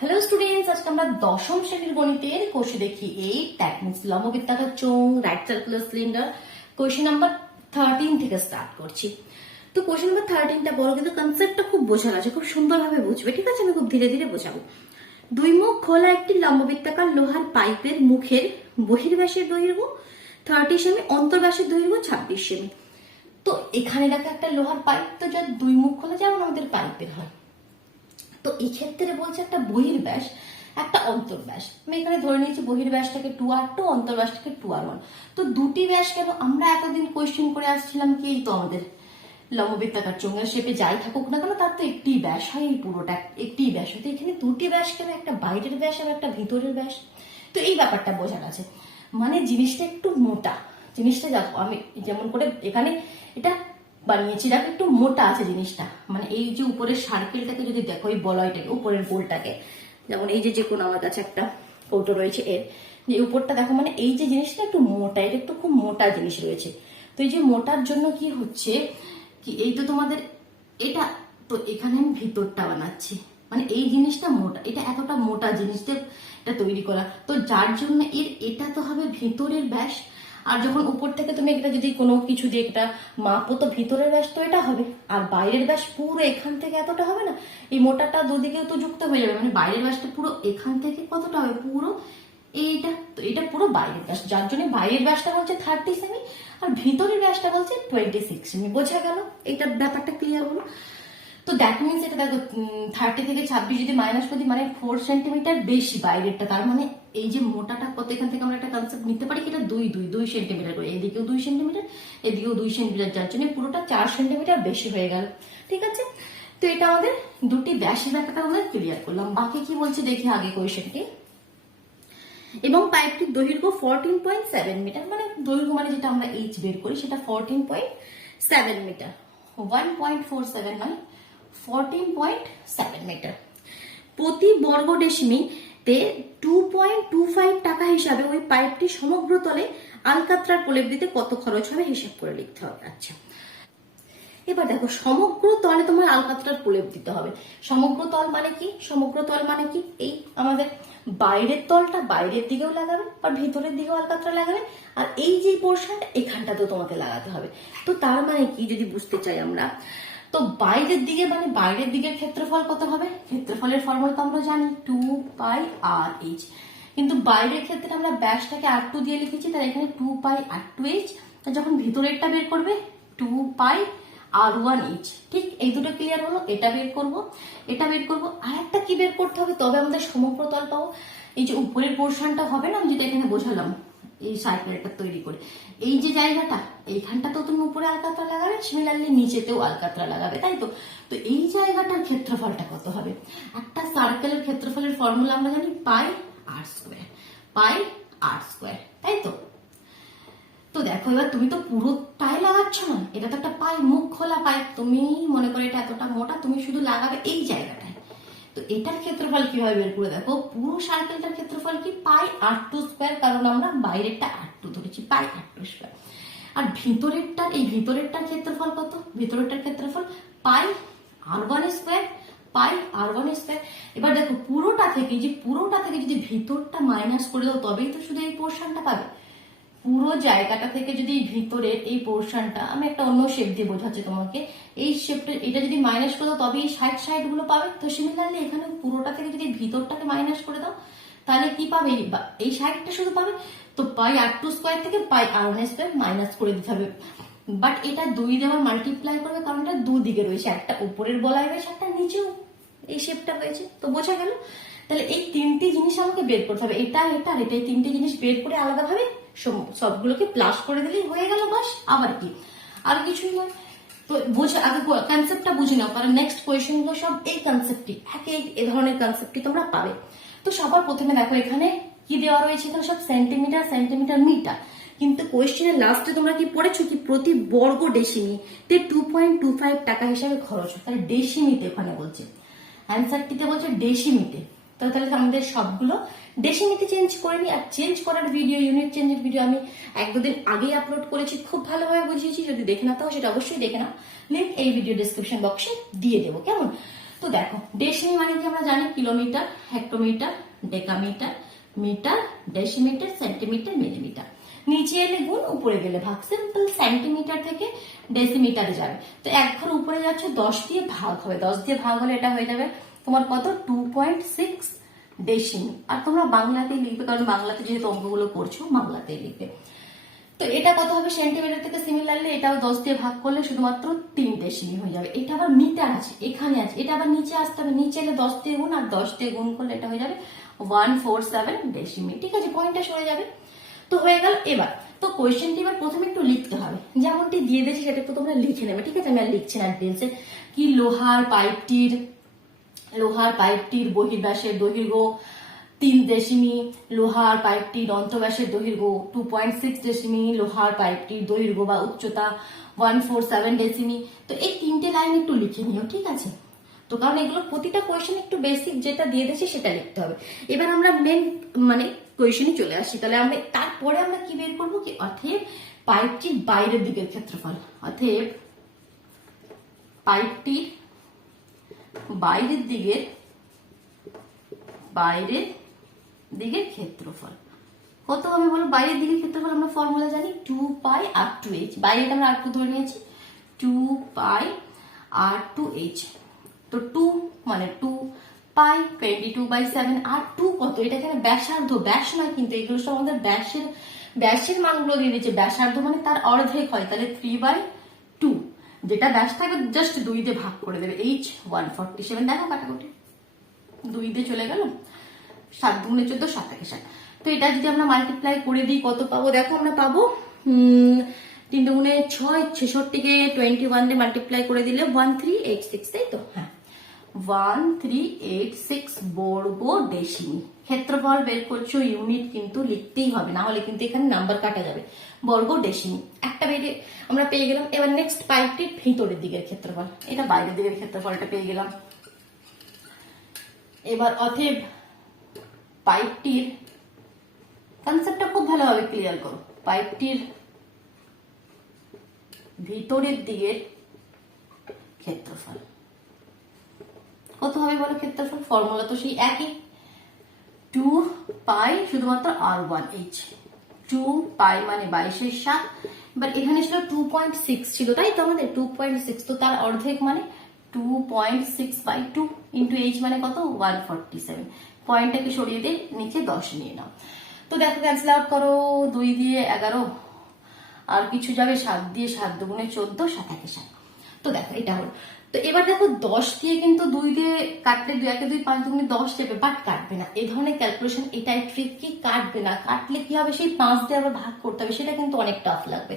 Hello students, আজকে আমরা দশম শ্রেণীর গণিতের কোষে দেখি 8 দ্যাট মিন্স লম্ববৃত্তাকার চোঙ, right circular cylinder. Question number 13 থেকে স্টার্ট করছি। তো কোয়েশ্চেন নাম্বার 13টা বড়, কিন্তু কনসেপ্টটা খুব বোঝার আছে, খুব সুন্দরভাবে বুঝবে, ঠিক আছে? আমি খুব ধীরে ধীরে বোঝাবো। দুই মুখ খোলা একটি লম্ববৃত্তাকার লোহার পাইপের মুখের বহির্ব্যাসের দৈর্ঘ্য 30 সেমি, অন্তর্ব্যাসের দৈর্ঘ্য 26 সেমি। তো এখানে দেখো একটা লোহার পাইপ, তো যার দুই মুখ খোলা যেমন আমাদের পাইপের হয়। তো এই ক্ষেত্রে বলছে একটা বহির্ব্যাস একটা অন্তর্ব্যাস। আমি এখানে ধরে নিয়েছি বহির্ব্যাসটাকে 2r2, অন্তর্ব্যাসটাকে 2r1। তো দুটি ব্যাস কেন? আমরা এতদিন কোয়েশ্চেন করে আসছিলাম কি, এই তো আমাদের লম্ববৃত্তাকার চোঙের শেপে যাই থাকুক না কেন তার তো একটি ব্যাস হয়, এই পুরোটা একটি ব্যাস হয়। তো এখানে দুটি ব্যাস কেন? একটা বাইরের ব্যাস আর একটা ভিতরের ব্যাস। তো এই ব্যাপারটা বোঝার আছে, মানে জিনিসটা একটু মোটা। জিনিসটা দেখো আমি যেমন করে এখানে এটা বানিয়েছি, দেখো একটু মোটা আছে জিনিসটা। মানে এই যে উপরের সার্কেলটাকে যদি দেখো, এই বলয়টাকে, উপরের গোলটাকে, যেমন এই যে কোনো আমার কাছে একটা কৌটো রয়েছে এর যে উপরটা দেখো, মানে এই যে জিনিসটা একটু মোটা, এটা একটু খুব মোটা জিনিস রয়েছে। তো এই যে মোটার জন্য কি হচ্ছে কি, এই তো তোমাদের এটা, তো এখানে আমি ভিতরটা বানাচ্ছি, মানে এই জিনিসটা মোটা, এটা এতটা মোটা জিনিসটা এটা তৈরি করা, তো যার জন্য এর এটা তো হবে ভিতরের ব্যাস। আর যখন উপর থেকে তুমি এটা যদি কোনো কিছু দিয়ে এটা মাপো, তো ভিতরের ব্যাস তো এটা হবে, আর বাইরের ব্যাস পুরো এখান থেকে এতটা হবে না, এই মোটাটা দুদিকেও তো যুক্ত হয়ে যাবে, মানে বাইরের ব্যাসটা পুরো এখান থেকে কতটা হবে, পুরো এইটা। তো এটা পুরো বাইরের ব্যাস, যার জন্য বাইরের ব্যাসটা বলছে 30 সেমি আর ভিতরের ব্যাসটা বলছে 26 সেমি। বোঝা গেল? এইটার ব্যাপারটা ক্লিয়ার হলো? তো দ্যাট মিনস এটা দেখো 30 থেকে 26 যদি মাইনাস করি, মানে 4 সেন্টিমিটার বেশি বাইরেরটা। তার মানে এই যে মোটাটা কত, এখান থেকে আমরা একটা কনসেপ্ট নিতে পারি কি, এটা 2 সেন্টিমিটার করে, এদিকেও 2 সেন্টিমিটার, এদিকেও 2 সেন্টিমিটার, যার জন্য পুরোটা 4 সেন্টিমিটার বেশি হয়ে গেল। ঠিক আছে? তো এটা আমাদের দুটি ব্যাসের ব্যাপারটা আমরা ক্লিয়ার করলাম। বাকি কি বলছে দেখি আগে কোয়েশ্চেনটি। এবং পাইপটির দৈর্ঘ্য 14.7 মিটার, মানে দৈর্ঘ্য মানে যেটা আমরা এইচ বের করি সেটা 14.7 মিটার, 1.47 নয়, 14.7 মিটার। প্রতি বর্গ ডেসিমিতে 2.25 টাকা হিসাবে ওই পাইপটি সমগ্র তলে আলকাতরার প্রলেপ দিতে কত খরচ হবে হিসাব করে লিখতে হবে। আচ্ছা, এবার দেখো সমগ্র তলে তোমার আলকাতরার প্রলেপ দিতে হবে। সমগ্র তল মানে কি? সমগ্র তল মানে কি, এই আমাদের বাইরের তলটা বাইরের দিকেও লাগাবে আর ভিতরের দিকেও আলকাতরা লাগাবে, আর এই যে পোর্শনটা এখানটাতেও তোমাকে লাগাতে হবে। তো তার মানে কি যদি বুঝতে চাই আমরা, তো বাইরের দিকে মানে বাইরের দিকের ক্ষেত্রফল কত হবে? ক্ষেত্রফলের ফর্মুলা তো আমরা জানি 2πr/h, কিন্তু বাইরের ক্ষেত্রে আমরা ব্যাসটাকে r2 দিয়ে লিখেছি, তাই এখানে 2πr2h। যখন ভিতরেরটা বের করবে 2πr1h। ঠিক, এই দুটো ক্লিয়ার হলো? এটা বের করব, এটা বের করব, আর একটা কি বের করতে হবে, তবে আমাদের সমগ্র তল পাবো। এই যে উপরের পোর্শনটা হবে না, যেটা এখানে বোঝালাম এই সার্কেলটা তৈরি করে, এই যে জায়গাটা এইখানটা তো তুমি উপরে আলকাতরা লাগাবে, সিমিলারলি নিচেতেও আলকাতরা লাগাবে, তাই তো? তো এই জায়গাটার ক্ষেত্রফলটা কত হবে? একটা সার্কেলের ক্ষেত্রফলের ফর্মুলা আমরা জানি πr², πr², তাই তো? তো দেখো এবার তুমি তো পুরোটাই লাগাচ্ছ না, এটা তো একটা পাইপ, মুখ খোলা পাইপ, তুমি মনে করো এটা এতটা মোটা, তুমি শুধু লাগাবে এই জায়গাটায়। তো এটার ক্ষেত্রফল কিভাবে বের করে দেখো, পুরো সার্কেলটার ক্ষেত্রফল কি πr², কারণ আমরা বাইরেরটা r2 ধরেছি, πr²। আর ভিতরেরটার, এই ভিতরেরটার ক্ষেত্রফল কত? ভিতরেরটার ক্ষেত্রফল πr1², πr1²। এবার দেখো পুরোটা থেকে, যে পুরোটা থেকে যদি ভিতরটা মাইনাস করে দাও তবেই তো শুধু এই পোর্শনটা পাবে। পুরো জায়গাটা থেকে যদি ভিতরের এই পোর্শনটা, আমি একটা অন্য শেপ দিয়ে বোঝাচ্ছি তোমাকে, এই শেপটা এটা যদি মাইনাস করে দাও তবে এই সাইড গুলো পাবে। তো সিমিলারলি এখানে পুরোটা থেকে যদি ভিতরটাকে মাইনাস করে দাও তাহলে কি পাবে? এই সাইডটা শুধু পাবে। তো πr2² থেকে πr1² মাইনাস করে দিতে হবে। বাট এটা 2 দিয়ে মাল্টিপ্লাই করবে, কারণ এটা দুদিকে রয়েছে, একটা উপরের বলয় রয়েছে, একটা নিচেও এই শেপটা রয়েছে। তো বোঝা গেল? তাহলে এই তিনটি জিনিস আমাকে বের করতে হবে, এটা এটা আর এটা, এই তিনটি জিনিস বের করে আলাদাভাবে সবগুলোকে প্লাস করে দিলেই হয়ে গেল, বাস। আবার কি, আর কিছুই নয়। তো বুঝে আগে কনসেপ্টটা বুঝে নাও, কারণ নেক্সট কোয়েশ্চেন গুলো সব এই কনসেপ্টই, এই ধরনের কনসেপ্টই তোমরা পাবে। তো সবার প্রথমে দেখো এখানে কি দেওয়া রয়েছে, এখানে সব সেন্টিমিটার সেন্টিমিটার মিটার, কিন্তু কোয়েশ্চেনের লাস্টে তোমরা কি পড়েছো কি, প্রতি বর্গ ডেসিমিতে 2.25 টাকা হিসাবে খরচ হয়। তাহলে ডেসিমিতে ওখানে বলছে, অ্যান্সারটিতে বলছে ডেসিমিতে। তো তাহলে আমাদের সবগুলো ডেসিমিতে চেঞ্জ করে নি। আর চেঞ্জ করার ভিডিও, ইউনিট চেঞ্জের ভিডিও আমি 1-2 দিন আগেই আপলোড করেছি, খুব ভালোভাবে বুঝিয়েছি। যদি দেখে না তাও সেটা অবশ্যই দেখে নাও, লিঙ্ক এই ভিডিও ডিসক্রিপশন বক্সে দিয়ে দেবো, কেমন? তো তো দেখো ডেসিমি মানে কি আমরা জানি kilometre, hectometre, decametre, metre, decimetre, centimetre, millimetre. নিচে এলে গুণ, উপরে গেলে ভাগ। সিম্পল, সেন্টিমিটার থেকে ডেসিমিটারে যাবে। তো এক ঘর উপরে যাচ্ছে 10 দিয়ে ভাগ হবে, 10 দিয়ে ভাগ হলে এটা হয়ে যাবে তোমার কত 2.6 ডেসিমি। আর তোমরা বাংলাতেই লিখবে, কারণ বাংলাতে যেহেতু অঙ্কগুলো করছো বাংলাতেই লিখবে। তো এটা কত হবে সেন্টিমিটার থেকে, সিমিলারলি এটাও 10 দিয়ে ভাগ করলে শুধুমাত্র 3 ডেসিমি হয়ে যাবে। এটা আবার মিটার আছে, এখানে আছে, এটা আবার নিচে আসতে হবে, নিচে এলে 10 দিয়ে গুণ, আর 10 দিয়ে গুণ করলে এটা হয়ে যাবে 147 ডেসিমি। ঠিক আছে, পয়েন্টটা সরে যাবে। তো হয়ে গেল। এবার তো কোয়েশ্চেনটি এবার প্রথমে একটু লিখতে হবে, যেমনটি দিয়ে দিয়েছি সেটা একটু তোমরা লিখে নেবে। ঠিক আছে, আমি আর লিখছি না ডিটেলসে। কি লোহার পাইপটির বহির্ব্যাসের দৈর্ঘ্য 3 ডেসিমি, লোহার পাইপটির অন্তঃব্যাসের দৈর্ঘ্য 2.6 ডেসিমি, লোহার পাইপটির দৈর্ঘ্য বা উচ্চতা 147 ডেসিমি। তো এই 3টে লাইন একটু লিখে নিও। ঠিক আছে, তো কারণ এগুলো প্রতিটা কোয়েশ্চেন একটু বেসিক যেটা দিয়ে দিয়েছি সেটা লিখতে হবে। এবার আমরা মেন মানে কোয়েশ্চেনে চলে আসি। তাহলে আমরা তারপরে আমরা কি বের করবো, কি অতএব পাইপটির বাইরের দিকের ক্ষেত্রফল, অতএব পাইপটির বাইরের দিকের ক্ষেত্রফল কত হবে বলো? বাইরের দিকের ক্ষেত্রফল আমরা ফর্মুলা জানি 2 পাই r2h। বাইরেটা আমরা r2 ধরে নিয়েছি, 2 পাই r2h। তো 2 মানে 2 পাই 22/7। আর 2 কত? এটা এখানে ব্যাসার্ধ, ব্যাস নয় কিন্তু, এগুলো সব আমাদের ব্যাসের মানগুলো দিয়ে দিচ্ছে। ব্যাসার্ধ মানে তার অর্ধেক হয়, তাহলে 3/2। যেটা ব্যাস থাকবে জাস্ট 2 দিয়ে ভাগ করে দেবে, h 147। দেখো কাটাকুটি 2 দিয়ে চলে গেল, 7 2 14, 7 1 7। তো এটা যদি আমরা মাল্টিপ্লাই করে দিই কত পাবো? দেখো আমরা পাবো 3 2 6, 66কে 21 দিয়ে মাল্টিপ্লাই করে দিলে 1386, তাই তো? হ্যাঁ, 1386 বর্গ ডেসিমি। ক্ষেত্রফল বের করছো, ইউনিট কিন্তু লিখতেই হবে, না হলে কিন্তু এখানে নাম্বার কাটা যাবে। বর্গ ডেসিমি একটা বেরিয়ে আমরা পেয়ে গেলাম। এবার নেক্সট পাইপটির ভিতরের দিকের ক্ষেত্রফল, এটা বাইরের দিকের ক্ষেত্রফলটা পেয়ে গেলাম। এবার অতএব পাইপটির কনসেপ্টটা খুব ভালোভাবে ক্লিয়ার করো। পাইপটির ভিতরের দিকের ক্ষেত্রফল কত হবে বলো? ক্ষেত্রফল ফর্মুলা তো সেই একই, 2 পাই শুধুমাত্র r1h। 2 পাই মানে 22/7। এবার এখানে ছিল 2.6 ছিল, তাই তো আমাদের 2.6, তো তার অর্ধেক মানে 2.6/2 ইন্টু h মানে কত 147। পয়েন্টটাকে সরিয়ে দিয়ে নিচে 10 নিয়ে নাও। তো দেখো ক্যান্সেল আউট করো, 2 দিয়ে 11, আর কিছু যাবে 7 দিয়ে, 7 2 14, 7 1 7। তো দেখো এটা হলো। তো এবার দেখো 10 দিয়ে কিন্তু 2 দিয়ে কাটলে 2 1 2 5 2 10 যাবে, বাট কাটবে না। এই ধরনের ক্যালকুলেশন এটাই ট্রিক, কি কাটবে না। কাটলে কি হবে, সেই 5 দিয়ে আবার ভাগ করতে হবে, সেটা কিন্তু অনেক টাফ লাগবে।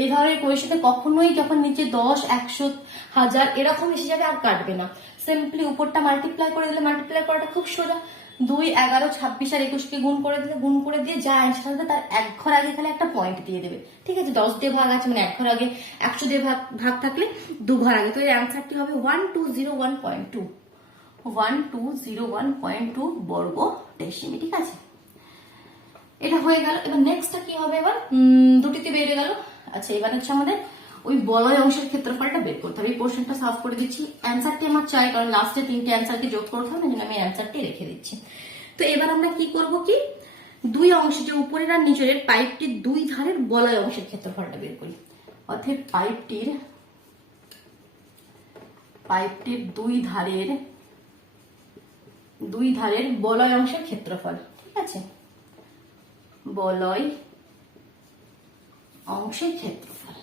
এই ধরনের কোয়েশ্চনে কখনোই যখন নিচে 10 100 1000 এরকম এসে যাবে আর কাটবে না। সিম্পলি উপরটা মাল্টিপ্লাই করে দিলে, মাল্টিপ্লাই করাটা খুব সোজা। 2 11 26 আর 21 কে গুণ করে দিয়ে যা অ্যান্সার হবে তার এক ঘর আগে খালি একটা পয়েন্ট দিয়ে দেবে। ঠিক আছে, 10 দিয়ে ভাগ আছে মানে এক ঘর আগে, 100 দিয়ে ভাগ থাকলে 2 ঘর আগে। তো এর অ্যান্সারটি হবে 1201.2, 1201.2 বর্গ ডেসিমি। ঠিক আছে, এটা হয়ে গেল। এবার নেক্সটটা কি হবে? এবার দুটিতে বেড়ে গেল। আচ্ছা, এবার হচ্ছে আমাদের ওই বলয় অংশের ক্ষেত্রফলটা বের করতে হবে। এই পোর্শনটা সলভ করে দিচ্ছি। অ্যান্সারটি আমার চাই, কারণ লাস্টে 3টে অ্যান্সারকে যোগ করতে হবে, আমি অ্যান্সারটি রেখে দিচ্ছি। তো এবার আমরা কি করব, কি দুই অংশে, যে উপরের আর নিচের পাইপটির 2 ধারের বলয় অংশের ক্ষেত্রফলটা বের করি। অর্থাৎ পাইপটির 2 ধারের বলয় অংশের ক্ষেত্রফল। ঠিক আছে, বলয় অংশের ক্ষেত্রফল,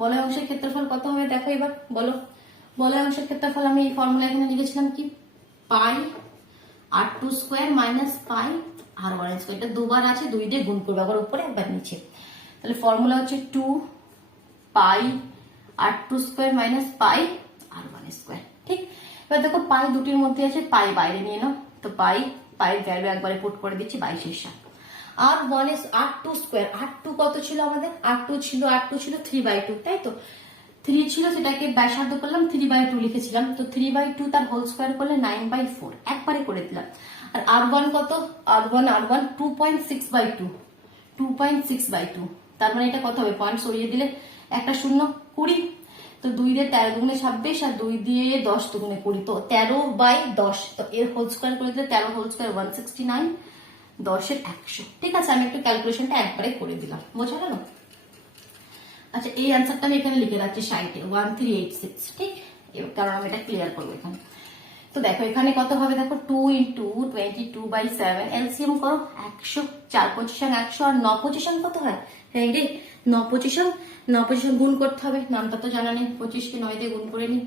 বলয় অংশের ক্ষেত্রফল কত হবে দেখো। এবার বলো, বলয় অংশের ক্ষেত্রফল আমি এই ফর্মুলা এখানে লিখেছিলাম কি, পাই r2² মাইনাস পাই r1²। এটা দুবার আছে, 2 দিয়ে গুণ করবে, আবার উপরে একবার নিচে। তাহলে ফর্মুলা হচ্ছে 2 পাই r2² মাইনাস পাই r1²। ঠিক, এবার দেখো পাই দুটির মধ্যে আছে, পাই বাইরে নিয়ে নাও। তো পাই ভ্যালু একবারে পুট করে দিচ্ছি 22/7। r2 কত ছিল আমাদের? r2 ছিল 3/2, তাই তো? 3 ছিল, সেটাকে ব্যাসার্ধ করলাম, 3/2 লিখেছিলাম। তো 3/2 তার হোল স্কোয়ার করলে 9/4, একবারে করে দিলাম। আর r1 কত? r1 2.6/2, তার মানে এটা কত হবে? পয়েন্ট সরিয়ে দিলে একটা 0 20। তো 2 দিয়ে 13 দুগুণে 26 আর 2 দিয়ে 10 দুগুণে 20, তো 13/10, তো এর হোল স্কয়ার করে দিলে 13 হোল স্কয়ার 169, 10 এর 100। ঠিক আছে, আমি একটু ক্যালকুলেশনটা একবারে করে দিলাম, বোঝা গেল? আচ্ছা, এই অ্যান্সারটা আমি এখানে লিখে রাখছি সাইডে 1386। ঠিক, কারণ আমি এটা ক্লিয়ার করবো এখানে। তো দেখো এখানে কত হবে, দেখো 2 × 22/7, এলসিএম করো 100, 4 পজিশন 100 আর 9 পজিশন কত হয়? হ্যাঁ রে, 9 পজিশন গুণ করতে হবে, নামটা তো জানা নেই, 25 কে 9 দিয়ে গুণ করে নি।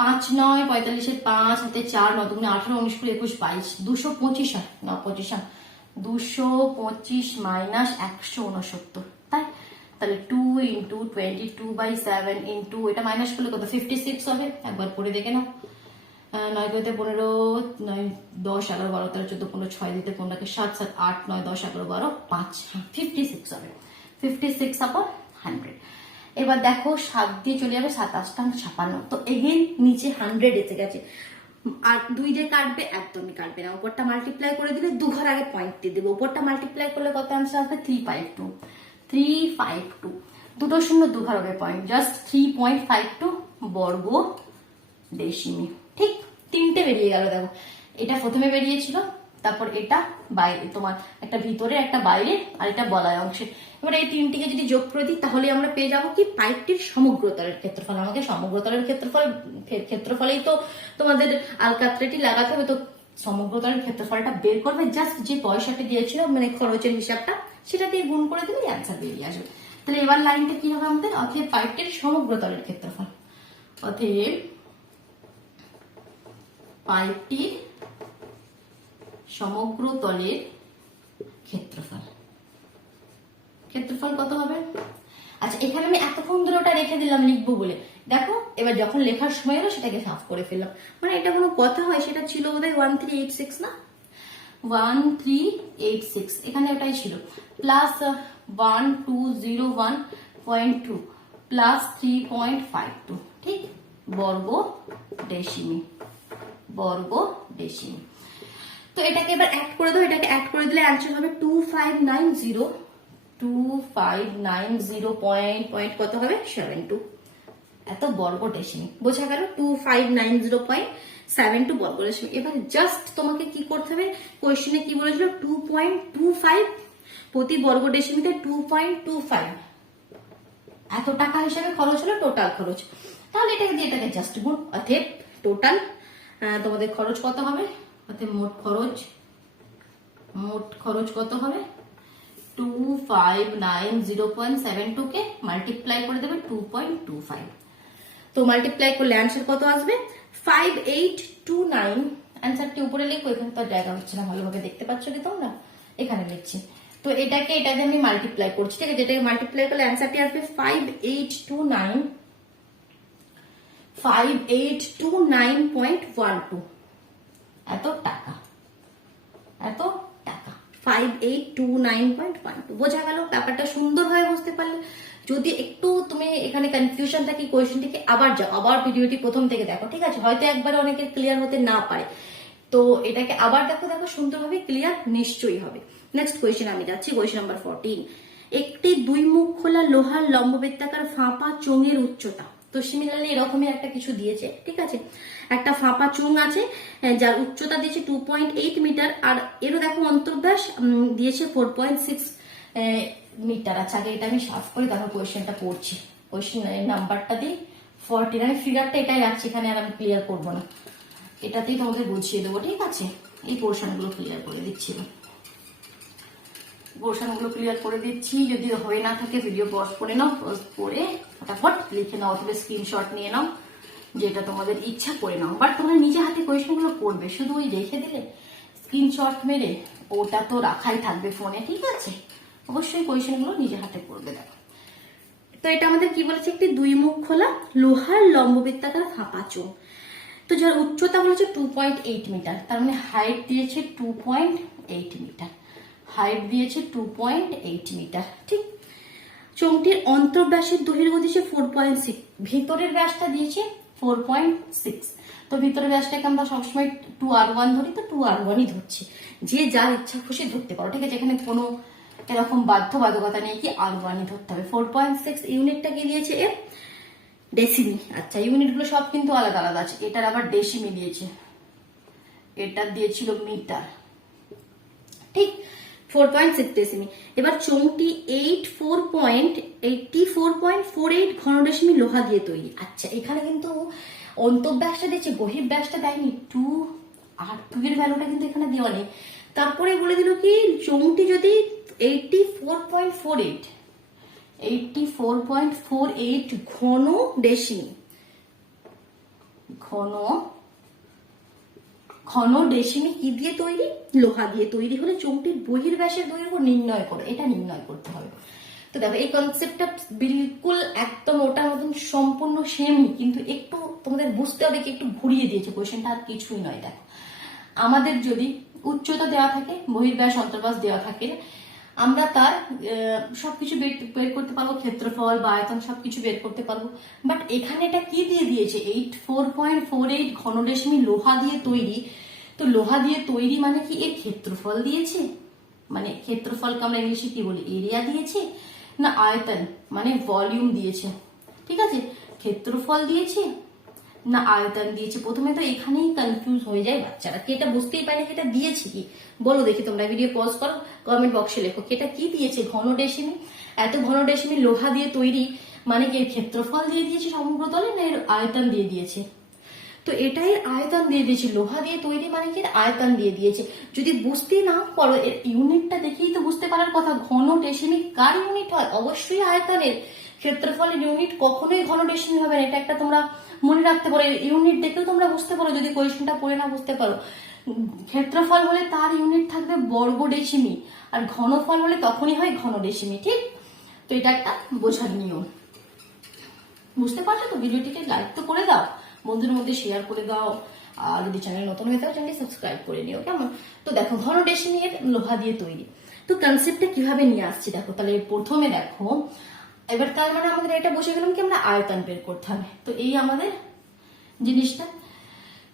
5 9 45 এর 5 হাতে 4, 9 দুগুণে 18, 19 কুড়ি 21 22, 225 হয় 9 পজিশন, 225 মাইনাস 169, তাই? তাহলে 2 × 22/7 ইন্টু এটা মাইনাস করলে কত 56 হবে, একবার করে দেখে নাও। 9 × 15, 9 10 11 12 13 14 15 6 দিতে 15 কে 7 7 8 9 10 11 12 5, 56 হবে, 56/100। এবার দেখো 7 দিয়ে চলে যাবে 7 8 56, তো এগেইন নিচে 100 এসে গেছে, আর 2 দিয়ে কাটবে, একদমই কাটবে না, উপরটা মাল্টিপ্লাই করে দিলে 2 ঘর আগে পয়েন্ট দিয়ে দেবো, উপরটা মাল্টিপ্লাই করলে কত আনসার আসবে 352, দুটো শূন্য 2 ঘর আগে পয়েন্ট, জাস্ট 3.52 বর্গ ডেসিমি। ঠিক, 3টে বেরিয়ে গেল, দেখো এটা প্রথমে বেরিয়েছিল, তারপর এটা বাইরে, তোমার একটা ভিতরে একটা বাইরে আর এটা বলয় অংশে। এবার এই 3টিকে যদি যোগ করে দিই তাহলে আমরা পেয়ে যাবো কি পাইপটির সমগ্রতলের ক্ষেত্রফল। আমাকে সমগ্রতলের ক্ষেত্রফলেই তো তোমাদের আলকাতরাটি লাগাতে হবে, তো সমগ্রতলের ক্ষেত্রফলটা বের করবে, জাস্ট যে পয়সাটি দিয়েছিল মানে খরচের হিসাবটা সেটা দিয়ে গুণ করে দিলে অ্যান্সার বেরিয়ে আসবে। তাহলে এবার লাইনটা কি হবে আমাদের, অতএব পাইপটির সমগ্রতলের ক্ষেত্রফল, অতএব পাইপটির সমগ্রতলের ক্ষেত্রফল কত হবে? আচ্ছা, এখানে আমি এতক্ষণ ধরে ওটা রেখে দিলাম লিখবো বলে, দেখো এবার যখন লেখার সময় হলো সেটাকে সাফ করে ফেললাম, মানে এটা কোনো কথা হয়? সেটা ছিল বোধহয় 1386 না, 1386, এখানে ওটাই ছিল, প্লাস 1201.2 প্লাস 3.52, ঠিক, বর্গ ডেসিমি। তো এটাকে এবার অ্যাড করে দাও, এটাকে অ্যাড করে দিলে অ্যান্সার হবে 2590 পয়েন্ট কত হবে 72, এত বর্গ ডেসিমি, বোঝা গেল? 2590.72 বর্গ ডেসিমি। এবার জাস্ট তোমাকে কি করতে হবে, কোয়েশ্চেনে কি বলেছিল 2.25 প্রতি বর্গ ডেসিমিতে 2.25 এত টাকা হিসাবে খরচ হলো, টোটাল খরচ। তাহলে এটাকে দিয়ে এটাকে জাস্ট গুণ, অতএব টোটাল তোমাদের খরচ কত হবে, অতএব মোট খরচ কত হবে 2590.72 কে মাল্টিপ্লাই করে দেবে 2.25, তো মাল্টিপ্লাই করলে অ্যান্সার কত আসবে 5829। অ্যান্সারটি উপরে লিখবো, এখানে তো জায়গা হচ্ছে না, ভালোভাবে দেখতে পাচ্ছ কি তোমরা, এখানে লিখছি। তো এটাকে আমি মাল্টিপ্লাই করছি, ঠিক আছে, এটাকে মাল্টিপ্লাই করলে অ্যান্সারটি আসবে 5829.12, এত টাকা 5829.12, বোঝা গেল? ব্যাপারটা সুন্দরভাবে বুঝতে পারলে। যদি একটু তুমি এখানে কনফিউশন থাকে কোয়েশ্চেন থেকে আবার যাও, আবার ভিডিওটি প্রথম থেকে দেখো, ঠিক আছে, হয়তো একবারে অনেকের ক্লিয়ার হতে না পারে, তো এটাকে আবার দেখো সুন্দরভাবে ক্লিয়ার নিশ্চয়ই হবে। নেক্সট কোয়েশ্চেন আমি যাচ্ছি, কোয়েশ্চেন নাম্বার 14। একটি 2 মুখ খোলা লোহার লম্ববৃত্তাকার ফাঁপা চোঙের উচ্চতা, তো সিমিলারলি এরকমই একটা কিছু দিয়েছে, ঠিক আছে, একটা ফাঁপা চোঙ আছে যার উচ্চতা দিয়েছে 2.8 মিটার, আর এরও দেখো অন্তর্ব্যাস দিয়েছে 4.6 মিটার। আচ্ছা, আগে এটা আমি সাফ করি, তারপর কোয়েশ্চেনটা পড়ছি। কোয়েশ্চেন নাম্বারটা দিই 14, আমি ফিগারটা এটাই রাখছি এখানে, আর আমি ক্লিয়ার করবো না, এটাতেই তোমাদের বুঝিয়ে দেবো, ঠিক আছে। এই পোর্শনগুলো ক্লিয়ার করে দিচ্ছি, যদি হয়ে না থাকে ভিডিও পজ করে নাও, পজ করে ফটাফট লিখে নাও অথবা স্ক্রিনশট নিয়ে নাও, যেটা তোমাদের ইচ্ছা করে নাও, বাট তোমরা নিজে হাতে কোয়েশ্চেনগুলো করবে, শুধু ওই রেখে দিলে স্ক্রিনশট মেরে ওটা তো রাখাই থাকবে ফোনে, ঠিক আছে, অবশ্যই কোয়েশ্চেনগুলো নিজে হাতে করবে। দেখো তো এটা আমাদের কি বলেছে, একটি 2 মুখ খোলা লোহার লম্ববৃত্তাকার ফাঁপা চোঙ, তো যার উচ্চতা বলেছে 2.8 মিটার, তার মানে হাইট দিয়েছে 2.8 মিটার, ঠিক। চোঙটির অন্তর্ব্যাসের দৈর্ঘ্য দিয়েছে 4.6, ভিতরের ব্যাসটা দিয়েছে 4.6, তো ভিতরের ব্যাসটাকে আমরা সবসময় 2r1 ধরি, তো 2r1ই ধরছি, যে যার ইচ্ছা খুশি ধরতে পারো, ঠিক আছে, এখানে কোনো এরকম বাধ্যবাধকতা নেই কি r1ই ধরতে হবে। 4.6 ইউনিটটা কি দিয়েছে এর, ডেসিমি। আচ্ছা, ইউনিট গুলো সব কিন্তু আলাদা আলাদা আছে। এটার আবার ডেসিমি দিয়েছে, এটা দিয়েছিল মিটার, ঠিক 4.6 ডেসিমি। এবার চোঙটি 84.48 ঘনডেসিমি লোহা দিয়ে তৈরি। আচ্ছা, এখানে কিন্তু অন্তঃব্যাসটা দিয়েছে, বহির্ব্যাসটা দেয়নি। 2 আর 2 এর ভ্যালুটা কিন্তু এখানে দেওয়া নেই। তারপরে বলে দিল কি চোঙটি যদি 84.48 ঘন ডেসিমি, ঘন ডেসিমি কি দিয়ে তৈরি? লোহা দিয়ে তৈরি হলে চোঙটির বহির্ব্যাসের দৈর্ঘ্য নির্ণয় করো, এটা নির্ণয় করতে হবে। তো দেখো এই কনসেপ্টটা বিলকুল একদম ওটার মতন সম্পূর্ণ সেমই, কিন্তু একটু তোমাদের বুঝতে হবে কি একটু ঘুরিয়ে দিয়েছে কোয়েশ্চেনটা, আর কিছুই নয়। দেখো আমাদের যদি উচ্চতা দেওয়া থাকে, বহির্ব্যাস অন্তর্ব্যাস দেওয়া থাকে, আমরা তার সবকিছু বের করতে পারবো, ক্ষেত্রফল বা আয়তন সবকিছু বের করতে পারবো। বাট এখানে এটা কি দিয়ে দিয়েছে? 84.48 ঘনডেসিমি লোহা দিয়ে তৈরি। তো লোহা দিয়ে তৈরি মানে কি এর ক্ষেত্রফল দিয়েছে, মানে ক্ষেত্রফলকে আমরা ইংলিশে কি বলি, এরিয়া দিয়েছে, না আয়তন মানে ভলিউম দিয়েছে? ঠিক আছে, ক্ষেত্রফল দিয়েছে না আয়তন দিয়েছে? প্রথমে তো এখানেই কনফিউজ হয়ে যায় বাচ্চারা, কি এটা বুঝতেই পারে এটা দিয়েছে কি। বলো দেখি, তোমরা ভিডিও পজ করো, কমেন্ট বক্সে লেখো এটা কি দিয়েছে। ঘনডেসিমি, এত ঘনডেসিমি লোহা দিয়ে তৈরি মানে কি এর ক্ষেত্রফল দিয়ে দিয়েছে সমগ্র তলে, না এর আয়তন দিয়ে দিয়েছে? তো এটাই আয়তন দিয়ে দিয়েছে, লোহা দিয়ে তৈরি মানে কি আয়তন দিয়ে দিয়েছে। যদি বুঝতে না পারো এর ইউনিটটা দেখেই তো বুঝতে পারার কথা। ঘন ডেসিমি কার ইউনিট হয়? অবশ্যই আয়তনের। ক্ষেত্রফলের ইউনিট কখনোই ঘন ডেসিমি হবে না, এটা একটা তোমরা মনে রাখতে পারো। ইউনিট দেখেও তোমরা বুঝতে পারো যদি কোয়েশ্চেনটা পড়ে না বুঝতে পারো। ক্ষেত্রফল হলে তার ইউনিট থাকবে বর্গ ডেসিমি, আর ঘনফল হলে তখনই হয় ঘন ডেসিমি, ঠিক? তো এটা একটা বোঝার নিয়ম। বুঝতে পারছো তো? ভিডিওটিকে লাইক তো করে দাও, বন্ধুদের মধ্যে শেয়ার করে দাও, আর যদি চ্যানেল নতুন হয়ে থাকে চ্যানেলটি সাবস্ক্রাইব করে নিও, কেমন? তো দেখো ঘন ডেসিমি এর লোহা দিয়ে তৈরি। তো কনসেপ্টটা কিভাবে নিয়ে আসছি দেখো। তাহলে প্রথমে দেখো, এবার তার মানে আমাদের এটা বসে গেলাম কি আমরা আয়তন বের করতে হবে। তো এই আমাদের জিনিসটা,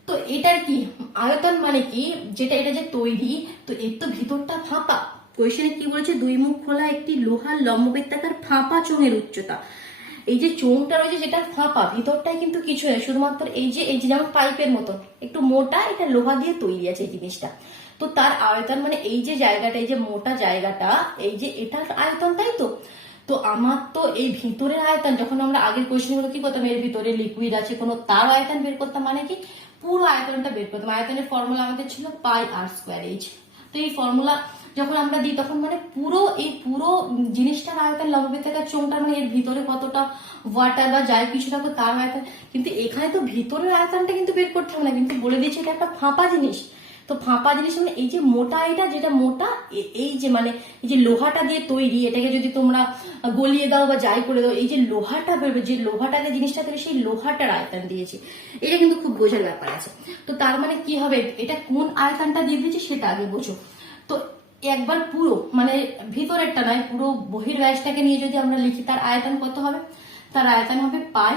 তো এটার কি আয়তন মানে কি, যেটা এটা যে তৈরি, তো এর তো ভিতরটা ফাঁপা। কোয়েশ্চেনে কি বলেছে? দুই মুখ খোলা একটি লোহার লম্ববৃত্তাকার ফাঁপা চোঙের উচ্চতা। এই যে চোঙটা রয়েছে যেটা ফাঁপা, ভিতরটাই কিন্তু কিছু নেই, শুধুমাত্র এই যে যেমন পাইপের মতন একটু মোটা, এটা লোহা দিয়ে তৈরি আছে এই জিনিসটা। তো তার আয়তন মানে এই যে জায়গাটা, এই যে মোটা জায়গাটা, এই যে এটার আয়তন, তাই তো? তো আমার তো এই ভিতরের আয়তন, যখন আমরা আগের কোয়েশ্চেন গুলো কি করতাম, এর ভিতরে লিকুইড আছে কোনো, তার আয়তন বের করতাম, মানে কি পুরো আয়তনটা বের করতাম। আয়তনের ফর্মুলা আমাদের ছিল পাই আর স্কোয়ার এইচ। তো এই ফর্মুলা যখন আমরা দিই তখন মানে পুরো জিনিসটার আয়তন, লম্ববৃত্তাকার চোঙটার মানে এর ভিতরে কতটা ওয়াটার বা যাই কিছু থাকো তার আয়তন। কিন্তু এখানে তো ভিতরের আয়তনটা কিন্তু বের করতে হবে না, কিন্তু বলে দিয়েছে এটা একটা ফাঁপা জিনিস। তো ফাঁপা জিনিস মানে এই যে মোটা, এটা যেটা মোটা, এই যে মানে এই যে লোহাটা দিয়ে তৈরি, এটাকে যদি তোমরা গলিয়ে দাও বা যাই করে দাও, এই যে লোহাটা বেরোবে, যে লোহাটাকে জিনিসটা তৈরি, সেই লোহাটার আয়তন দিয়েছে। এটা কিন্তু খুব বোঝার ব্যাপার আছে। তো তার মানে কি হবে, এটা কোন আয়তনটা দিয়ে দিয়েছে সেটা আগে বোঝো। তো একবার পুরো মানে ভিতরেরটা নয়, পুরো বহির্ব্যাসটাকে নিয়ে যদি আমরা লিখি, তার আয়তন কত হবে? তার আয়তন হবে পাই,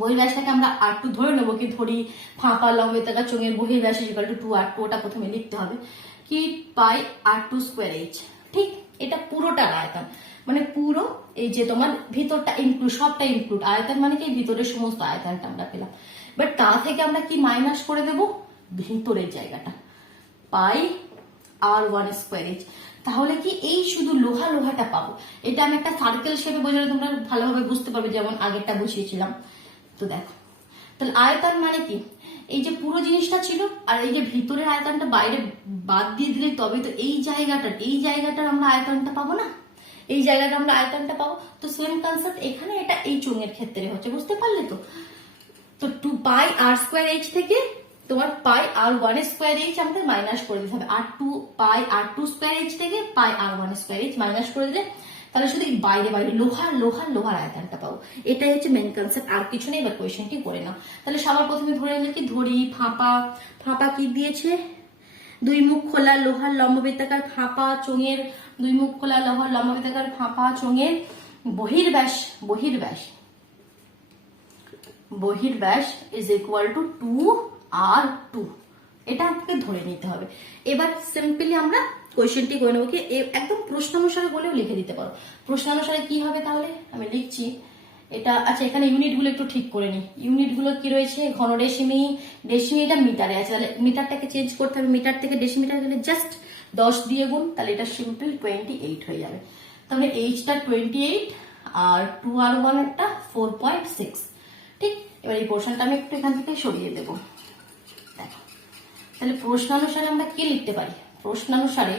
বহির্ব্যাসটাকে আমরা R2 ধরে নেবো, কি ধরি ফাঁপা লম্ববৃত্তাকার চোঙের বহির্ব্যাস ইকুয়াল টু 2R2, ওটা প্রথমে লিখতে হবে কি পাই R2 স্কোয়ার এইচ। ঠিক, এটা পুরোটার আয়তন, মানে পুরো এই যে তোমার ভিতরটা ইনক্লুড, সবটা ইনক্লুড। আয়তন মানে কি ভিতরের সমস্ত আয়তনটা আমরা পেলাম। বাট তা থেকে আমরা কি মাইনাস করে দেব? ভিতরের জায়গাটা, পাই R1 স্কোয়ার এইচ। তাহলে কি এই শুধু লোহাটা পাবো। এটা আমি একটা সার্কেল শেপে বোঝালে তোমরা ভালোভাবে বুঝতে পারবে, যেমন আগেরটা বসিয়েছিলাম। তো দেখো, তাহলে আয়তন মানে কি এই যে পুরো জিনিসটা ছিল, আর এই যে ভিতরের আয়তনটা বাইরে বাদ দিয়ে দিলে তবে তো এই জায়গাটার আমরা আয়তনটা পাবো না, এই জায়গাটা আমরা আয়তনটা পাবো। তো সেম কনসেপ্ট এখানে, এটা এই চোঙের ক্ষেত্রে হচ্ছে, বুঝতে পারলে তো? তো 2 পাই আর স্কোয়ার এইচ থেকে তোমার পাই R1 স্কোয়ার এইচ আমাদের মাইনাস করে দিতে হবে। পাই R2 স্কোয়ার এইচ থেকে পাই R1 স্কোয়ার এইচ মাইনাস করে দিলে তাহলে শুধু বাইরে লোহার আয়তনটা পাবো। এটাই হচ্ছে মেন কনসেপ্ট, আর কিছু নেই। এবার কোয়েশ্চেনটি করে নাও। তাহলে সবার প্রথমে ধরে নিলে কি ধরি ফাঁপা কি দিয়েছে? দুই মুখ খোলা লোহার লম্ববৃত্তাকার ফাঁপা চোঙের, দুই মুখ খোলা লোহার লম্ববৃত্তাকার ফাঁপা চোঙের বহির্ব্যাস ইজ ইকুয়াল টু 2R2। এটা আপনাকে ধরে নিতে হবে। এবার সিম্পলি আমরা কোয়েশ্চেনটি করে নেবো কি একদম প্রশ্নানুসারে বলেও লিখে দিতে পারো। প্রশ্নানুসারে কি হবে তাহলে আমি লিখছি, এটা আচ্ছা, এখানে ইউনিট গুলো একটু ঠিক করে নি। ইউনিট গুলো কি রয়েছে, ঘন ডেসিমি, ডেসিমিটা মিটারে আছে, তাহলে মিটারটাকে চেঞ্জ করতে হবে। মিটার থেকে ডেসিমিটার গেলে জাস্ট 10 দিয়ে গুণ, তাহলে এটা সিম্পল 28 হয়ে যাবে। তাহলে এইচটা 28 আর 2r1 একটা 4.6। ঠিক, এবার এই পোর্শনটা আমি একটু এখান থেকে সরিয়ে দেবো। দেখো, তাহলে প্রশ্নানুসারে আমরা কি লিখতে পারি? প্রশ্নানুসারে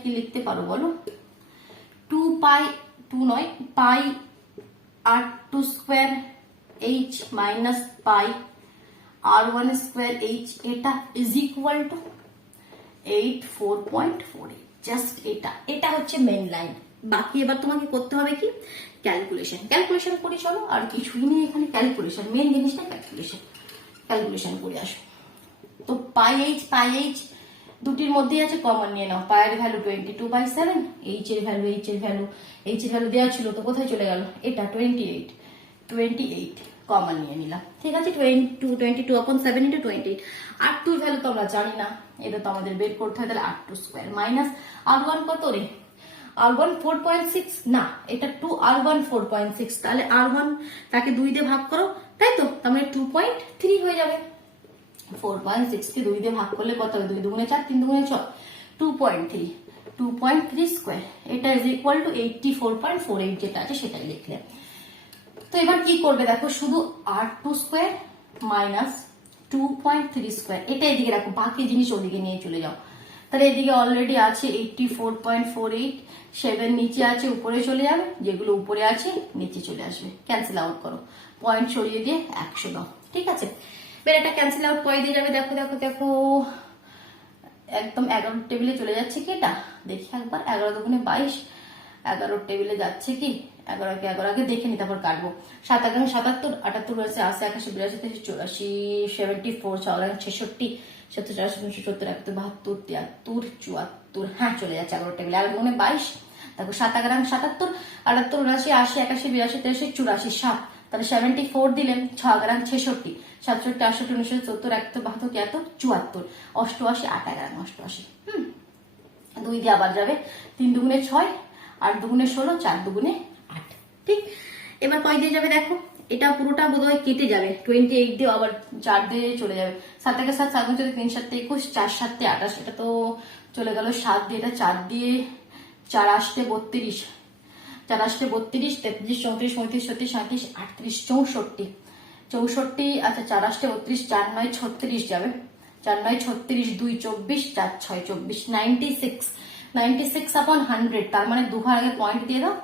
কি লিখতে পারো বলো? 2 পাই, 2 নয়, পাই r2 স্কোয়ার h মাইনাস পাই r1 স্কোয়ার h, এটা ইজ ইকুয়াল টু 84.48। জাস্ট এটা হচ্ছে মেইন লাইন। বাকি এবার তোমাকে করতে হবে কি, ক্যালকুলেশন করি। চলো, আর কিছুই নেই এখানে, ক্যালকুলেশন মেইন জিনিসটা, ক্যালকুলেশন করে আসো। তো পাই এইচ দুটির মধ্যেই আছে, কমন নিয়ে নাও। পায়ের ভ্যালু 22/7, এইচ এর ভ্যালু দেওয়া ছিল, তো কোথায় চলে গেল? এটা 28 কমন নিয়ে নিলাম। ঠিক আছে, 22/7 × 28। r2 এর ভ্যালু তো আমরা জানি না, এটা তো আমাদের বের করতে হয়। তাহলে r2 স্কোয়ার মাইনাস r1 কত রে? r1 4.6 না, এটা 2r1 4.6, তাহলে r1 তাকে 2 দিয়ে ভাগ করো, তাই তো, তার মানে 2.3 হয়ে যাবে। 4.6 কে 2 দিয়ে ভাগ করলে কত হবে? 2 দুগুণে 4, 3 দুগুণে 6, 2.3 স্কোয়ার, এটা ইজ ইকুয়াল টু 84.48, যেটা আছে সেটাই লিখলে। তো এবার কি করবে দেখো, শুধু r2 স্কোয়ার মাইনাস 2.3 স্কোয়ার, এটা এদিকে রাখো, বাকি জিনিস ওদিকে নিয়ে চলে যাও। তাহলে এদিকে অলরেডি আছে 84.48, 7 নিচে আছে, উপরে চলে যাবে, যেগুলো উপরে আছে নিচে চলে আসবে। ক্যান্সেল আউট করো, পয়েন্ট সরিয়ে দিয়ে 100 দাও। ঠিক আছে, এবার এটা ক্যান্সেল আউট করে দিয়ে যাবে। দেখো দেখো দেখো, একদম 11 টেবিলে চলে যাচ্ছে কি? এটা দেখি একবার, 11 দুগুণে 22, 11 টেবিলে যাচ্ছে কি? 11 আগে দেখে নি, তারপর কাটবো। 7 আগে 77, 78 রয়েছে, 80, 81, 82, 83, 84, 74, 66, 70, 80, 70, 71, 72, 73, 74, হ্যাঁ চলে যাচ্ছে 11 টেবিলে। 11 দুগুণে 22, দেখো 7 আগে 77, 78, 79, 80, 81, 82, 83, 84, 7, তাহলে 74 দিলেন, 6 আগে 66, 67, 68, 69, 70, 71, 72, 74, 88, 8 আগে 88। 2 দিয়ে আবার যাবে, 3 দুগুণে 6, 8 দুগুণে 16, 4 দুগুণে 8। ঠিক, এবার কয় দিয়ে যাবে দেখো, এটা পুরোটা বোধহয় কেটে যাবে, 28 দিয়ে আবার 4 দিয়ে চলে যাবে। 7 থেকে 7, 7 গুণ 3, 7 21, 4 7 28, এটা তো চলে গেল 7 দিয়ে, এটা 4 দিয়ে, 4 8 32, 4 8 32, 33, 34, 35, 36, 37, 38, 64, 64, আচ্ছা 4 8 32, 4 9 36 যাবে, 4 9 36, 2 24, 4 6 24, 96/100, তার মানে 2 ঘর আগে পয়েন্ট দিয়ে দাও।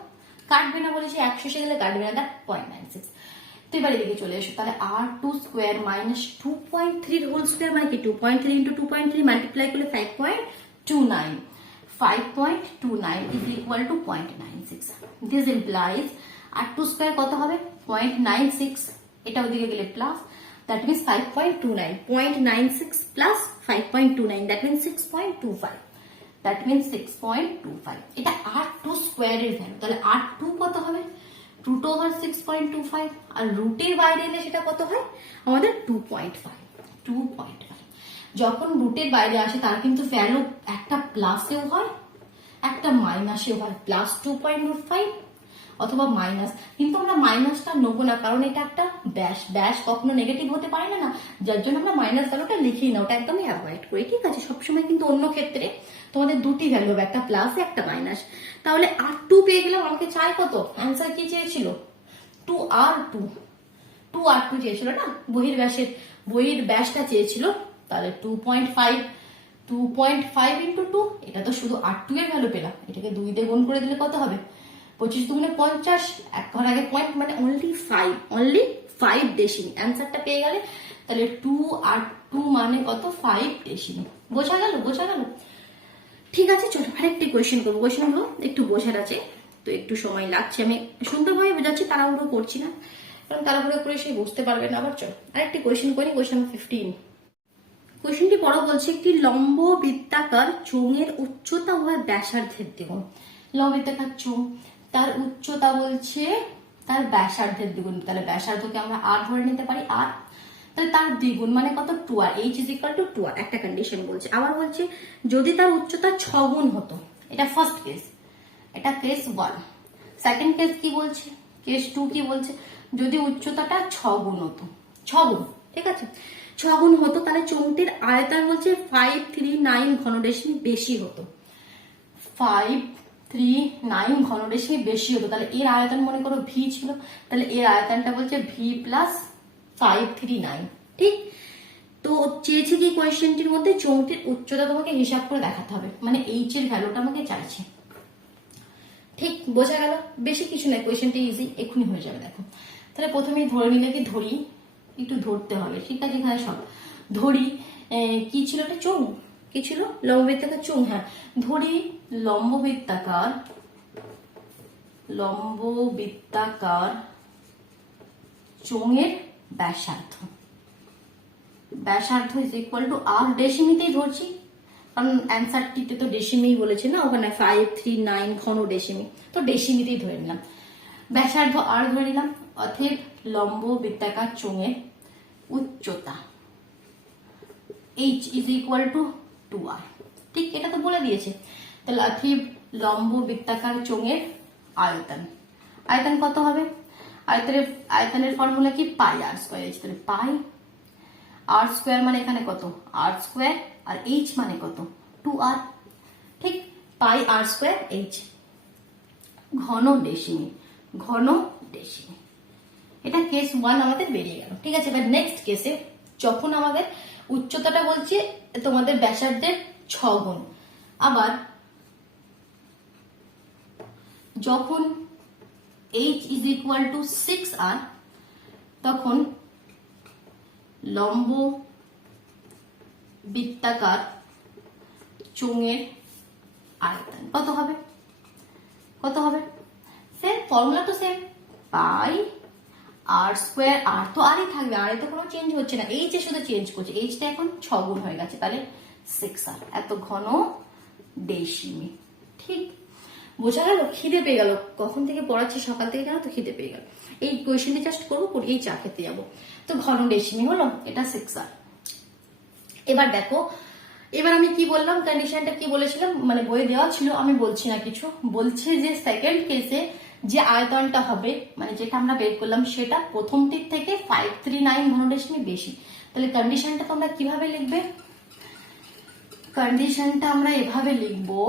কাটবে না বলেছি, 100 এসে গেলে কাটবে না, দেখ 0.96। তো এবার এদিকে চলে এসো, তাহলে r2 square minus 2.3 whole square মানে কি? 2.3 × 2.3 মাল্টিপ্লাই করলে 5.29, 5.29 is equal to 0.96. This implies r2 square কত হবে? 0.96, এটা ওদিকে গেলে plus, that means 5.29, 0.96 plus 5.29, that means 6.25, that means 6.25, এটা r2 স্কোয়ারের ভ্যালু। তাহলে r2 কত হবে? √6.25, আর রুটের বাইরে এলে সেটা কত হয় আমাদের? 2.5। যখন রুটের বাইরে আসে তার কিন্তু ভ্যালু একটা প্লাসেও হয়, একটা মাইনাসেও হয়, প্লাস 2.5 অথবা মাইনাস, কিন্তু আমরা মাইনাসটা নেবো না, কারণ এটা একটা ব্যাস কখনো নেগেটিভ হতে পারে না, যার জন্য আমরা মাইনাস ভ্যালুটা লিখি না, ওটা একদমই অ্যাভয়েড করি। ঠিক আছে, সবসময় কিন্তু অন্য ক্ষেত্রে তোমাদের দুটি ভ্যালু হবে, একটা প্লাস একটা মাইনাস। তাহলে r2 পেয়ে গেলাম, আমাকে চাই কত? অ্যান্সার কি চেয়েছিল? 2r2 চেয়েছিল না, বহির ব্যাসটা চেয়েছিল, তাহলে 2.5 × 2, এটা তো শুধু r2 এর ভ্যালু পেলাম, এটাকে 2 দিয়ে গুণ করে দিলে কত হবে? 25 দুগুণে 50, এক ঘর আগে পয়েন্ট, মানে অনলি 5 ডেসিমি, অ্যান্সারটা পেয়ে গেলে। তাহলে 2r2 মানে কত? 5 ডেসিমি। বোঝা গেল? ঠিক আছে, চলো আরেকটি কোয়েশ্চেন করবো। কোয়েশ্চেনগুলো একটু বোঝার আছে, তো একটু সময় লাগছে, আমি সুন্দরভাবে বোঝাচ্ছি, তাড়াহুড়ো করছি না, কারণ তাড়াহুড়ো করে সে বুঝতে পারবে না। আবার চলো আরেকটি কোয়েশ্চেন করি, কোয়েশ্চেন নাম্বার 15। কোয়েশ্চেনটি পড়ো, বলছে একটি লম্ব বৃত্তাকার চোঙের উচ্চতা হয় ব্যাসার্ধের দ্বিগুণ। লম্ব বৃত্তাকার চোঙ, তার উচ্চতা বলছে তার ব্যাসার্ধের দ্বিগুণ, তাহলে ব্যাসার্ধকে আমরা r ধরে নিতে পারি, r, তাহলে তার দ্বিগুণ মানে কত? 2r, h is equal to 2r, একটা কন্ডিশন বলছে। আবার বলছে যদি তার উচ্চতা 6 গুণ হতো, এটা ফার্স্ট কেস, এটা কেস 1, সেকেন্ড কেস কি বলছে, কেস 2 কি বলছে, যদি উচ্চতাটা 6 গুণ হতো, 6 গুণ, ঠিক আছে, 6 গুণ হতো তাহলে চোঙটির আয়তন বলছে 539 ঘনডেসিমি বেশি হতো, 539 ঘনডেসিমি বেশি হতো। তাহলে এর আয়তন মনে করো ভি ছিল, তাহলে এর আয়তনটা বলছে ভি প্লাস 539, ঠিক। তো চেয়েছে কি কোয়েশ্চেনটির মধ্যে চোঙটির উচ্চতা তোমাকে হিসাব করে দেখাতে হবে, মানে এইচ এর ভ্যালুটা আমাকে চাইছে, ঠিক বোঝা গেল? বেশি কিছু নয়, কোয়েশ্চেনটা ইজি, এক্ষুনি হয়ে যাবে। দেখো তাহলে প্রথমেই ধরে নিলে কি, ধরি, একটু ধরতে হবে, ঠিক আছে, এখানে সব ধরি। কি ছিল এটা, চোঙ, কি ছিল, লম্ববৃত্তাকার চোঙ, হ্যাঁ ধরি লম্ববৃত্তাকার চোঙের ব্যাসার্ধ ইজ ইকুয়াল টু আর, ডেসিমিতেই ধরছি কারণ অ্যান্সারটিতে তো ডেসিমি বলেছে না, ওখানে 539 ঘন ডেসিমি, তো ডেসিমিতেই ধরে নিলাম। ব্যাসার্ধ আর ধরে নিলাম, অতএব লম্ব বৃত্তাকার চোঙের উচ্চতা h is equal to 2r, ঠিক, এটা তো বলে দিয়েছে। তাহলে অতএব লম্ব বৃত্তাকার চোঙের আয়তন কত হবে, আয়তনের ফর্মুলা কি, পাই আর স্কোয়ার এইচ, তাহলে পাই আর স্কোয়ার মানে এখানে কত, আর স্কোয়ার, আর এইচ মানে কত, 2r, ঠিক, পাই আর স্কোয়ার এইচ, ঘন ডেসিমি, এটা কেস 1 আমাদের বেরিয়ে গেল, ঠিক আছে। এবার নেক্সট কেসে যখন আমাদের উচ্চতাটা বলছে তোমাদের ব্যাসার্ধের 6 গুণ, আবার যখন h is equal to 6r, তখন লম্ব বৃত্তাকার চোঙের আয়তন কত হবে, সেম ফর্মুলা তো সেম, পাই আর স্কোয়ার, আর তো আরই থাকবে, আর তো কোনো চেঞ্জ হচ্ছে না, এইচ এর সাথে চেঞ্জ করছে, এইচটা এখন 6 গুণ হয়ে গেছে, তাহলে 6r, এত ঘন ডেসিমি, ঠিক বোঝা গেল? খিদে পেয়ে গেল, কখন থেকে পড়াচ্ছি, সকাল থেকে কেন, তো খিদে পেয়ে গেল। এই কোয়েশ্চেনটা জাস্ট করবো, এই চা খেতে যাবো, তো ঘন ডেসিমি হলো, এটা 6r। এবার দেখো, এবার আমি কি বললাম, কন্ডিশনটা কি বলেছিলাম, মানে বইয়ে দেওয়া ছিল, আমি বলছি না কিছু, বলছে যে সেকেন্ড কেসে যে আয়তনটা হবে, মানে যেটা আমরা বের করলাম সেটা প্রথমটির থেকে 539 ঘনডেসিমি বেশি। তাহলে কন্ডিশনটা তোমরা কিভাবে লিখবে, কন্ডিশনটা আমরা এভাবে লিখবো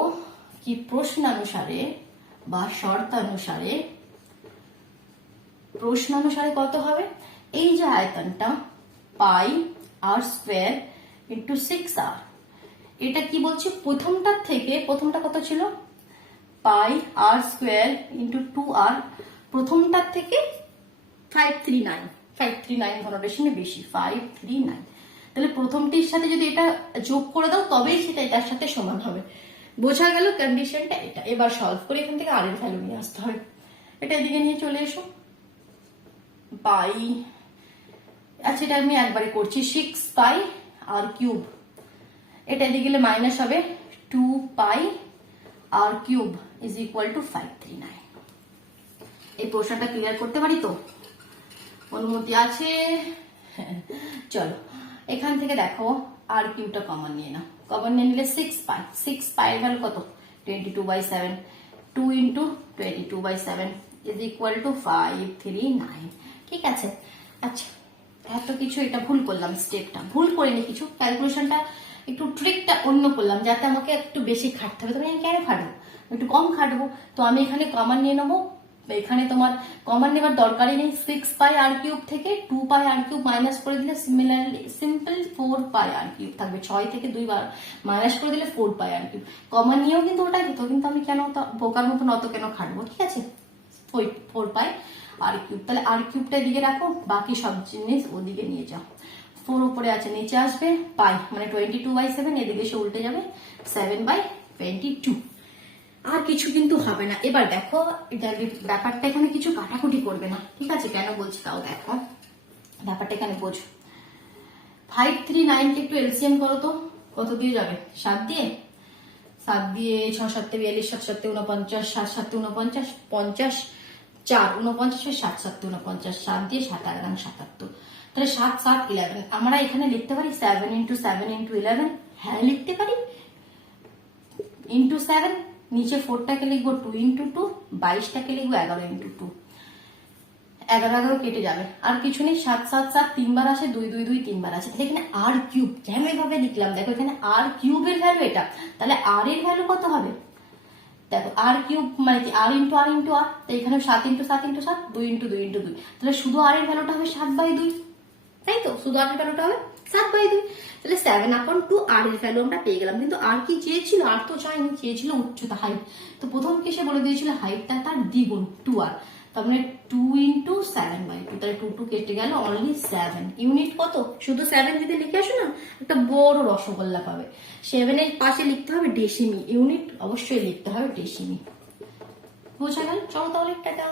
কি, প্রশ্নানুসারে বা শর্তানুসারে, প্রশ্নানুসারে কত হবে, এই যে আয়তনটা পাই আর স্কোয়ার ইন্টু 6r, এটা কি বলছে, প্রথমটার থেকে, প্রথমটা কত ছিল, পাই আর স্কোয়ার ইন্টু 2r, প্রথমটার থেকে 539 ঘনডেসিমি বেশি, 539, তাহলে প্রথমটির সাথে যদি এটা যোগ করে দাও তবেই সেটা এটার সাথে সমান হবে, বোঝা গেল কন্ডিশনটা এটা। এবার সলভ করে এখান থেকে আর এর ভ্যালু নিয়ে আসতে হবে, এটা এদিকে নিয়ে চলে এসো, পাই, আচ্ছা এটা আমি একবারে করছি, 6 পাই আর কিউব, এটা এদিকে গেলে মাইনাস হবে, 2 পাই আর কিউব ইজ ইকুয়াল টু 539। এই প্রশ্নটা ক্লিয়ার করতে পারি তো, অনুমতি আছে? চলো এখান থেকে দেখো, আর কিউবটা কমন নিয়ে নাও, কমন নিয়ে নিলে 6 পাই এর ভ্যালু কত, 22/7, 2 ইন্টু 22/7 ইজ ইকুয়াল টু 539, ঠিক আছে। আচ্ছা এত কিছু, এটা ভুল করলাম, স্টেপটা ভুল করিনি কিছু, ক্যালকুলেশনটা একটু ট্রিকটা অন্য করলাম যাতে আমাকে একটু বেশি খাটতে হবে, তবে আমি কেন খাটবো, একটু কম খাটবো, তো আমি এখানে কমন নিয়ে নেবো, এখানে তোমার কমন নেবার দরকারই নেই, 6 পাই আর কিউব থেকে 2 পাই আর কিউব মাইনাস করে দিলে সিমিলারলি সিম্পল 4 পাই আর কিউব থাকবে, 6 থেকে 2 বার মাইনাস করে দিলে 4 পাই আর কিউব, কমন নিয়েও কিন্তু ওটাই হতো, কিন্তু আমি কেন বোকার মতন অত কেন খাটবো, ঠিক আছে, 4 পাই আর কিউব, তাহলে আর কিউবটা এদিকে রাখো, বাকি সব জিনিস ওদিকে নিয়ে যাও, 4 উপরে আছে নিচে আসবে, পাই মানে 22/7, এদিকে এসে উল্টে যাবে 7/22, আর কিছু কিন্তু হবে না। এবার দেখো ব্যাপারটা এখানে কিছু কাটাকুটি করবে না, ঠিক আছে, কেন বলছি তাও দেখো, ব্যাপারটা এখানে বোঝো, 539 কে একটু এলসিএম করো তো, কত দিয়ে যাবে, 7 দিয়ে, 6 7 42, 7 7 49, 7 7 49, 50, 4 49, 7 7 49, 7 দিয়ে 7 আর 77, তাহলে 7 7 11, আমরা এখানে লিখতে পারি 7 ইন্টু 7 ইন্টু 11, হ্যাঁ লিখতে পারি, ইন্টু 7 নিচে 4টাকে লিখবো 2 ইন্টু 2, 22টাকে লিখবো 11 ইন্টু 2। 11 কেটে যাবে, আর কিছু নেই। 7 7 7 তিনবার আসে, 2 2 2 তিনবার আছে। তাহলে এখানে আর কিউব কেন এভাবে লিখলাম, দেখো এখানে আর কিউবের ভ্যালু এটা, তাহলে আর এর ভ্যালু কত হবে, দেখো আর কিউব মানে কি আর ইন্টু আর ইন্টু আর, তো এখানে 7 ইন্টু 7 ইন্টু 7, 2 ইন্টু 2 ইন্টু 2, তাহলে শুধু আর এর ভ্যালুটা হবে 7/2, তাই তো, শুধু আর এর ভ্যালুটা হবে 7/2। তাহলে 7/2 আর এর ভ্যালু আমরা পেয়ে গেলাম। কিন্তু আর কি চেয়েছিল, আর তো চাইনি, চেয়েছিল উচ্চতা, হাইট। তো প্রথম কেসে বলে দিয়েছিল হাইটটা তার দ্বিগুণ 2r, তার মানে 2 ইন্টু 7/2, তাহলে 2 2 কেটে গেল, অনলি 7। ইউনিট কত, শুধু 7 যদি লিখে আসো না একটা বড় রসগোল্লা পাবে। 7 এর পাশে লিখতে হবে ডেসিমি, ইউনিট অবশ্যই লিখতে হবে ডেসিমি। বোঝা গেল? চলো তাহলে টাটা।